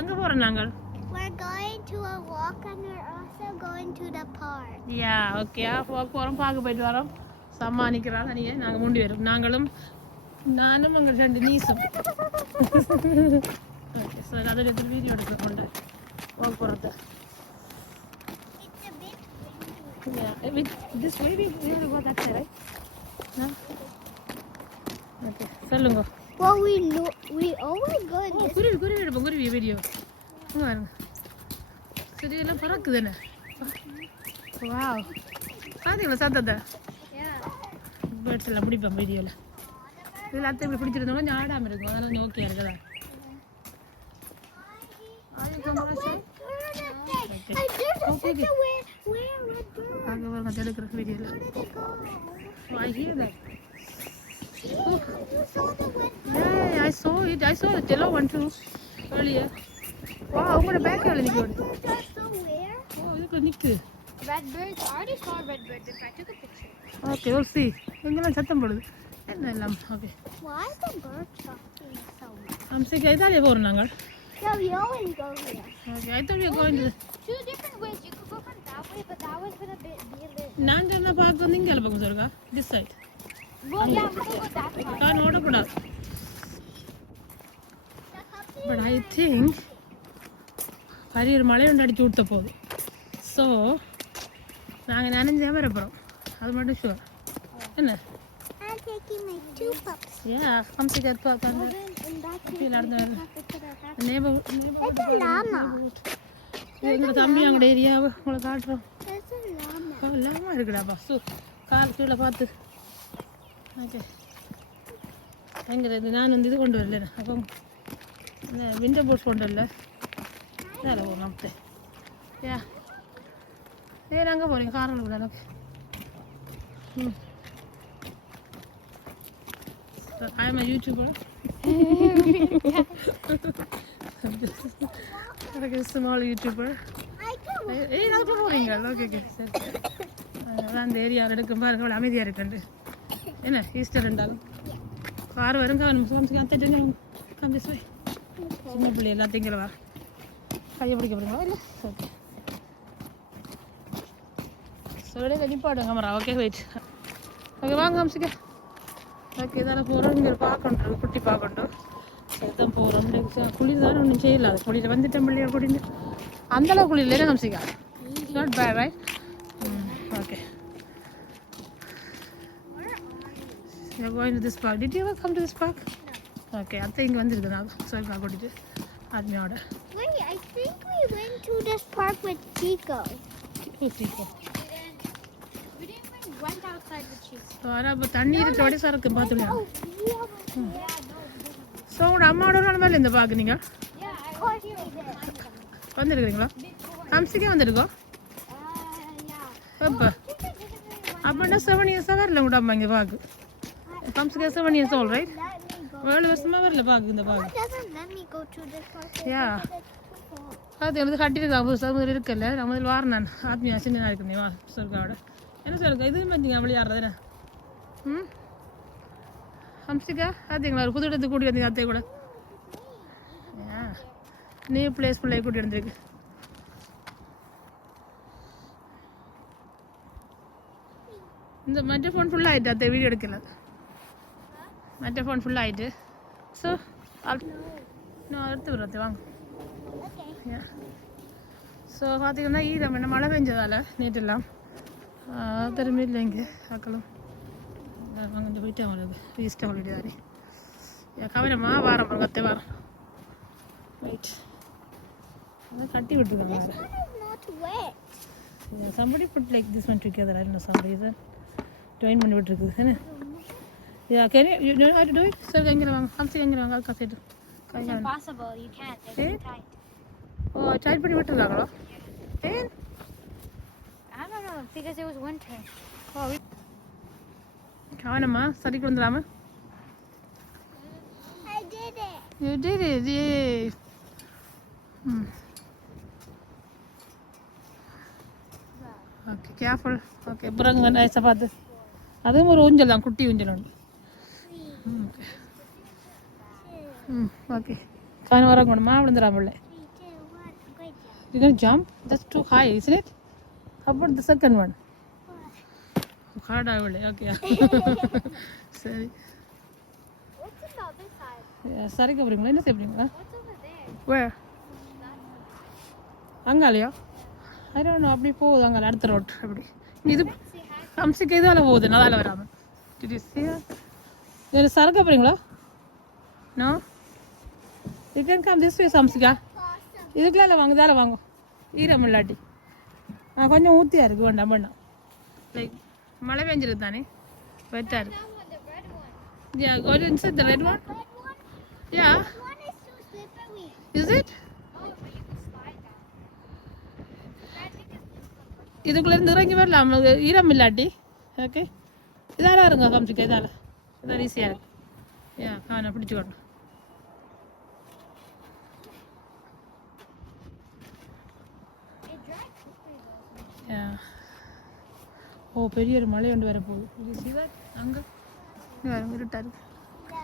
அங்க போறோம் நாங்கள். We're going to a walk and we're also going to the park. Yeah, okay. walk போறோம், பார்க்க போயிட்டு வரோம். சம்மா நிக்கிறாள் அனியே, நாங்க மூண்டி வரோம். நாங்களும் நானும் எங்க ரெண்டு நீஸும். ஓகே, சோ அதோட ஒரு வீடியோ எடுக்கிறோம். walk போறது. It's a bit windy. Yeah, with this way we have to go that side, right? No? Okay, சொல்லுங்க. Well, we always go in this. குருவி எடுப்போம், குருவி வீடியோ. பாருங்க. சரி எல்லாம் பறக்குதுன்னு. வாவ். பாத்தீங்களா சத்தத்தை? பேர்ட்ஸ் எல்லாம் பிடிப்போம் வீடியோவில். இதில் அத்தை இப்படி பிடிச்சிருந்தவங்க கொஞ்சம் ஆடாமல் இருக்கும், அதெல்லாம் கொஞ்சம் ஓகே இருக்குதா? அங்கே பாருங்க தெடுக்கிற வீடியோவில். I hear that. Yeah, I saw it. I saw the yellow one too earlier. Wow, உங்களோட பேக்ல நிக்குது. Oh, இதுக்கு நிக்கு. Red birds. I already saw red birds. I took a picture. Okay, we'll see. எங்கெல்லாம் சத்தம் போடுது. என்ன எல்லாம்? Okay. Why is the bird talking so much? I'm sick. இதாலே போறோம் நாங்கள். Yeah, we always go here. Okay, I thought we were going to. Two different ways. You could go from that way, but that was gonna be a bit. நான் என்ன பார்க்க வந்து இங்க பக்கம் சொல்றா. This side. Well, yeah, we're gonna go that side. நான் ஓடக்கூடாது. But I think barrier மழை ஒன்று அடிச்சு விட்ட போகுது. ஸோ நாங்கள் நனைஞ்சே வர போகிறோம், அது மட்டும் ஷுவர். என்ன? I'm taking my two pups. Yeah, come see that pup and feel out there. Neighborhood. It's a llama. எங்களோட தம்பி அங்கோட ஏரியாவை உங்களை காட்டுறோம். It's a llama. llama இருக்குடாப்பா. கால் கீழே பார்த்து. ஓகே, எங்கே இது நான் வந்து இது கொண்டு வரல, அப்போ விண்டோ போர்ட்ஸ் கொண்டு வரல. வேலை போகணும் நமக்கு. ஏ வேறு அங்கே போகிறீங்க காரில் கூட எனக்கு. I am a YouTuber. Like a small YouTuber. ஏய் அதுக்கு போகிறீங்க? ஓகே ஓகே சரி. அதான் அந்த ஏரியாவில் எடுக்கும் பாருங்க, அவ்வளோ அமைதியாக இருக்குண்டு. என்ன ஈஸ்டர் ரெண்டாலும் கார் வரும் அத்தைங்க கம்பி போய் சின்ன பிள்ளை எல்லாத்தையும் கீழே வா கையை பிடிக்க போகிறீங்களா? இல்லை ஓகே சொல்லி கண்டிப்பாடுங்க மரா. Okay wait. ஓகே வாங்க அம்சிக்க. ஓகே தானே போகிறோம், இங்கே பார்க்கணும், குட்டி பார்க்கணும். அதுதான் போகிறோம். குளிர் தானே ஒன்றும் செய்யல. அது குளிர் வந்துட்டேன் பிள்ளைய குடின்னு அந்தளவு குளிர் இல்லையா அம்சிக்கா? Not bad right? Okay. You're going to this park. Did you ever come to this park? No. Okay, I think we went to Admiyoda. Wait, I think we went to this park with Chico. Who's Chico? We went outside with Chico. So, I have a tiny little sark in Bathula. So, I'm not in the park. Yeah, I caught you there. I'm sick of the go. Yeah. Up under 7 years, I learned up my bag. Comes to 7 years old, right? Well, it was never the bag in the bag. It doesn't let me go to this park. Yeah. அது வந்து கட்டிட்டு சமூகம் இருக்குல்ல, நம்ம இதில் வாரினான் ஆத்மியா சின்ன இருக்குங்க சொல்காவோட என்ன சொல்லுங்க இது பார்த்தீங்க அப்படி ஆடுறதுண்ணே. ஹம்சிக்கா பார்த்தீங்களா ஒரு புது இடத்துக்கு கூட்டி வந்தீங்க அத்தையை கூட. நியூ பிளேஸ் பிள்ளைய கூட்டி வந்துருக்கு. இந்த மற்ற ஃபோன் ஃபுல்லாகிட்டு அத்தை வீடியோ எடுக்கல. மற்ற ஃபோன் ஃபுல்லாகிட்டு. ஸோ நான் எடுத்து விடுறேன் வாங்க. ஸோ பார்த்தீங்கன்னா ஈரம் என்ன மழை பெஞ்சதால் நேற்றெல்லாம் திரும்பி இல்லை இங்கே ஆக்களும் கொஞ்சம் போயிட்டு அவங்களுக்கு ஈஸ்டாக சொல்லிட்டாரு. கவனமா வாரம் கத்தை வாரம் ரைட் அதான் கட்டி விட்டுருக்காங்க. somebody put like this one together. I don't know some reason join பண்ணி விட்டுருக்குது என்ன. Can you know how to do it? Sir, எங்கே வாங்க ஹம்சி எங்கே வாங்க அதுக்காக சேர்த்து It's impossible. You can't. It's too tight. Oh tight பண்ணி விட்டுருக்காங்களோ? ஏன்? I don't know, because it was winter. ஓ கவனமா சரி கொண்டுலாமா? I did it. You did it. Yay. Okay, careful. Okay, புறங்க நைஸா பார்த்து. அதுவும் ஒரு ஊஞ்சல் தான், குட்டி ஊஞ்சல் உண்டு. ஓகே. ஓகே. காண வரங்கணும் விழுந்துடாம பிள்ளை. You're going to jump? That's too high, isn't it? How about the second one? Hard ஆகல. Okay. சரி. What's on the other side? சரிக்கு போறீங்களா? என்ன செய்றீங்களா? What's over there? Where? அங்காலையா? I don't know. அப்படி போகுது அங்கால அடுத்த ரோட் அப்படி. இது ஹம்சிக்கு இதால போகுது நதால வராம. Did you see that? நீங்க சரக்கு போறீங்களா? No. You can come this way Hamsika. இதுக்குள்ள வாங்க தால வாங்க. ஈரம் இல்லாட்டி. கொஞ்சம் ஊத்தியா இருக்கு வேண்டாம் வேண்டாம். Like மழை பெஞ்சிருக்கு தானே வெட்டா இருக்கு. Yeah, go inside the red one. Yeah. That one is too slippery. Is it? Oh, but you can slide down. I think it's இதுக்குள்ள இருந்து இறங்கி வரலாம் ஈரம் இல்லாட்டி. ஓகே இதால இருங்க ஹம்சிகா இதால. இதால ஈஸியா இருக்கு. யா காண பிடிச்சுக்கோங்க. it drags slippery though. Yeah. ஓ பெரிய ஒரு மலை ஒன்று வர போகுது. You see that? அங்க வேற இருட்டா இருக்கு. No.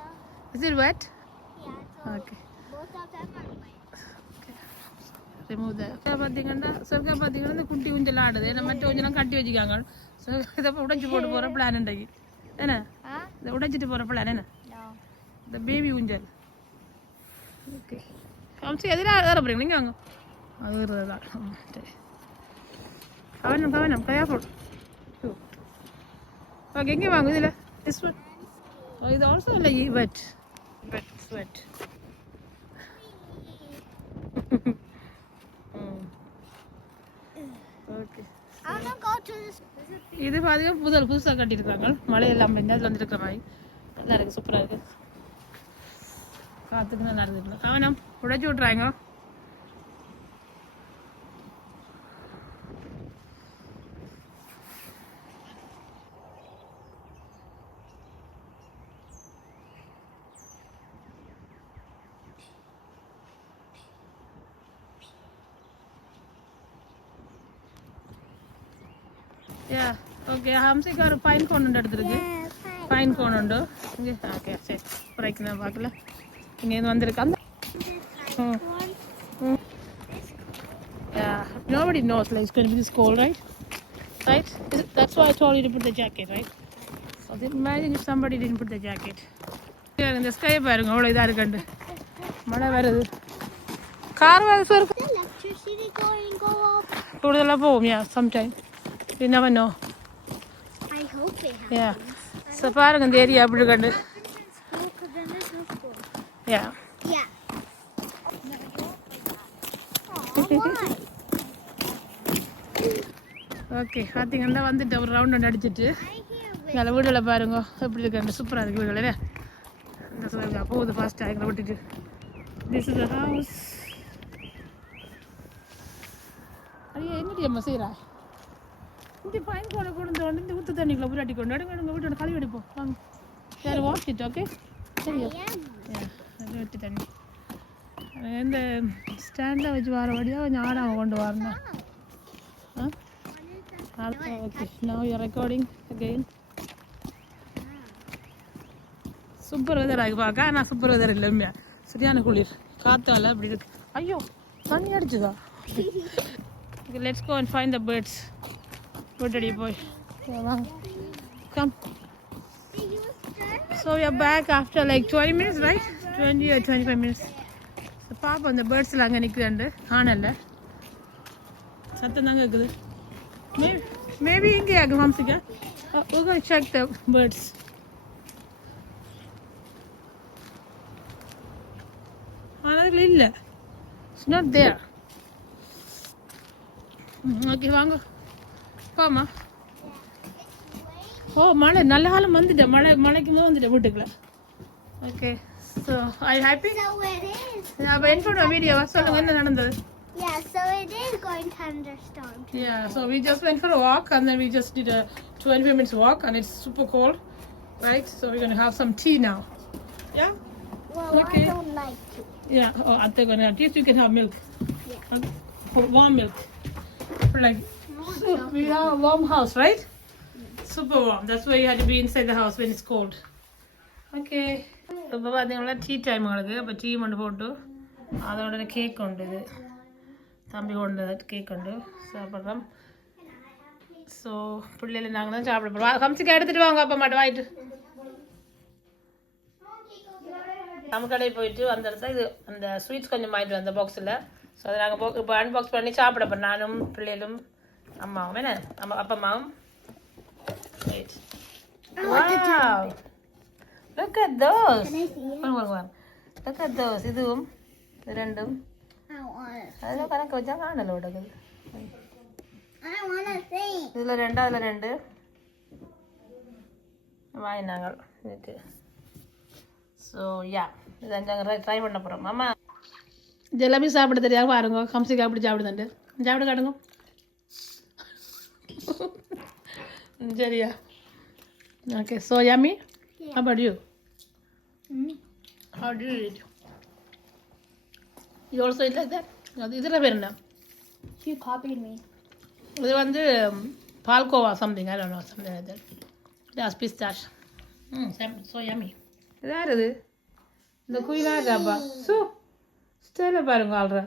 Is it wet? Yeah, so Okay. both of them are wet. Remove that. பார்த்தீங்கன்னா சொர்க்கா பார்த்தீங்கன்னா இந்த குட்டி ஊஞ்சல் ஆடுது. ஏன்னா மற்ற ஊஞ்சலாம் கட்டி வச்சுக்காங்க. ஸோ இதை உடைச்சி போட்டு போகிற பிளான் உண்டாக்கி என்ன இதை உடைச்சிட்டு போகிற பிளான் என்ன No. இந்த பேபி ஊஞ்சல். ஓகே ஹம்சி எதிராக வேற போகிறீங்க நீங்கள் வாங்க அது தான் சரி கவனம் கவனம் கையா போடு. ஓகே எங்கே வாங்க இதில் திஸ் ஒன். ஓ இது ஆல்சோ இல்லை wet wet sweat. Okay I want to go to this. இது பார்த்தீங்கன்னா புதுசாக கட்டியிருக்காங்க மழையெல்லாம் பெஞ்சு அதில் வந்துருக்கிற மாதிரி நல்லா இருக்குது சூப்பராக இருக்குது காற்றுக்கு நல்லா இருக்குது. கவனம் உடைச்சி விட்றாங்க. யா ஓகே ஹம்சிக்கு ஒரு பைன் கோன் உண்டு எடுத்துருக்கு. பைன் கோன் உண்டு இங்கே. ஓகே சரி குறைக்கு நான் பார்க்கல இங்கேருந்து வந்திருக்கு அந்த. Yeah, nobody knows like it's going to be this cold, right? Right? That's why I told you to put the jacket, right? So then imagine if somebody didn't put the jacket. இந்த ஸ்கை பாருங்க அவ்வளோ இதாக இருக்குண்டு மழை வருது. கார் வேறு sir The electricity going go off. கூடுதலாக போகும். யா sometime you never know. I hope it happens. Yeah. So பாருங்க இந்த ஏரியா அப்படி இருக்குண்டு. School, 'cause then there's no school. Yeah. Yeah. Oh, why? Okay பார்த்தீங்கன்னா வந்துட்டு ஒரு ரவுண்ட் ஒன்று அடிச்சிட்டு I hear wind. நல்ல வீடுல பாருங்க எப்படி இருக்குண்டு சூப்பராக இருக்குது வீடுகளே. இந்த சொல்லுங்க போகுது ஃபாஸ்ட்டாக எங்களை விட்டுட்டு. This is the house. ஐயா என்னடி அம்மா செய்கிறா இந்த பையன் கோனை கொண்டு வந்து இந்த ஊற்று தண்ணிக்குள்ள புராட்டி கொண்டு எடுங்க எடுங்க வீட்டோட கழுவி அடிப்போம் வாங்க. யார் வாஷ் இட் ஓகே சரியா வெட்டி தண்ணி இந்த ஸ்டாண்டில் வச்சு வர வழியாக கொஞ்சம் ஆடாமல் கொண்டு வரணும். Okay now you recording again. Super weather ஆகி பார்க்க ஆனால் சூப்பர் வெதர் இல்லை உண்மையா சரியான குளிர் காத்தால அப்படி இருக்கு. ஐயோ தண்ணி அடிச்சுதா. Let's go and find the birds. வீட்டடி போய் வாங்க come. So we are back after like 20 minutes, right? 20 or 25 minutes. So பாப்பா அந்த பேர்ட்ஸ்லாம் அங்கே நிற்குதுண்டு காணல சத்தம் தாங்க இருக்குது. மேபி இங்கே ஆகும் Hamsika. We're going to check the birds. ஆனால் இல்லை it's not there. ஓகே வாங்க போமா. ஓ மழை நல்ல காலம் வந்துட்டேன் மழைக்கு போது வந்துட்டேன் வீட்டுக்குள்ள. Okay so I happy. So it is. அப்போ என்னோட வீடியோ சொல்லுங்க என்ன நடந்தது. Yeah, so it is going to thunderstorm. Yeah, so we just went for a walk and then we just did a 25 minutes walk and it's super cold, right? So we're going to have some tea now. Yeah? Well, Okay. I don't like to. Yeah, oh, I'm going to, at least you can have milk. Yeah. Warm milk. Like, so we have a warm house, right? Super warm. That's why you had to be inside the house when it's cold. Okay. இப்போ பார்த்தீங்கன்னா tea time உங்களுக்கு. அப்போ டீ மட்டும் போட்டு அதோட கேக் உண்டு இது தம்பி கொண்டு கேக் கொண்டு சாப்பிட்றோம். ஸோ பிள்ளைகள் நாங்கள் தான் சாப்பிட போகிறோம். கம்சிக்கு எடுத்துகிட்டு வாங்க அப்பா மாட்டேன் வாங்கிட்டு. நம்ம கடை போயிட்டு அந்த இடத்துல இது அந்த ஸ்வீட்ஸ் கொஞ்சம் வாங்கிட்டு வந்த பாக்ஸில். ஸோ அதை நாங்கள் இப்போ அன்பாக்ஸ் பண்ணி சாப்பிட போகிறோம். நானும் பிள்ளைகளும் அம்மாவும் என்ன அப்பா அம்மாவும். Wow! Look at those. Look at those. இதுவும் ரெண்டும் அதில் கணக்கு வச்சா காணல விடக்குது. இதில் ரெண்டு அதில் ரெண்டு வாங்கினாங்க இதுக்கு. ஸோ யா இது அஞ்சாங்க ட்ரை பண்ண போகிறோம். ஆமா ஜெல்லாமி சாப்பிட தெரியாது பாருங்க. கம்சிக்கு அப்படி சாப்பிடுதாண்டு சாப்பிட காட்டுங்க. சரியா? Okay, so yummy. Yeah. How about you? How do you eat? You also eat like that? இதில் பேர் என்ன? You copied me. இது வந்து palkova something, I don't know, something like that. That's pistache. So yummy. இது யார் இது? இந்த குயிலாகாப்பா. ஸோ ஸ்டைல பாருங்க ஆள்ற.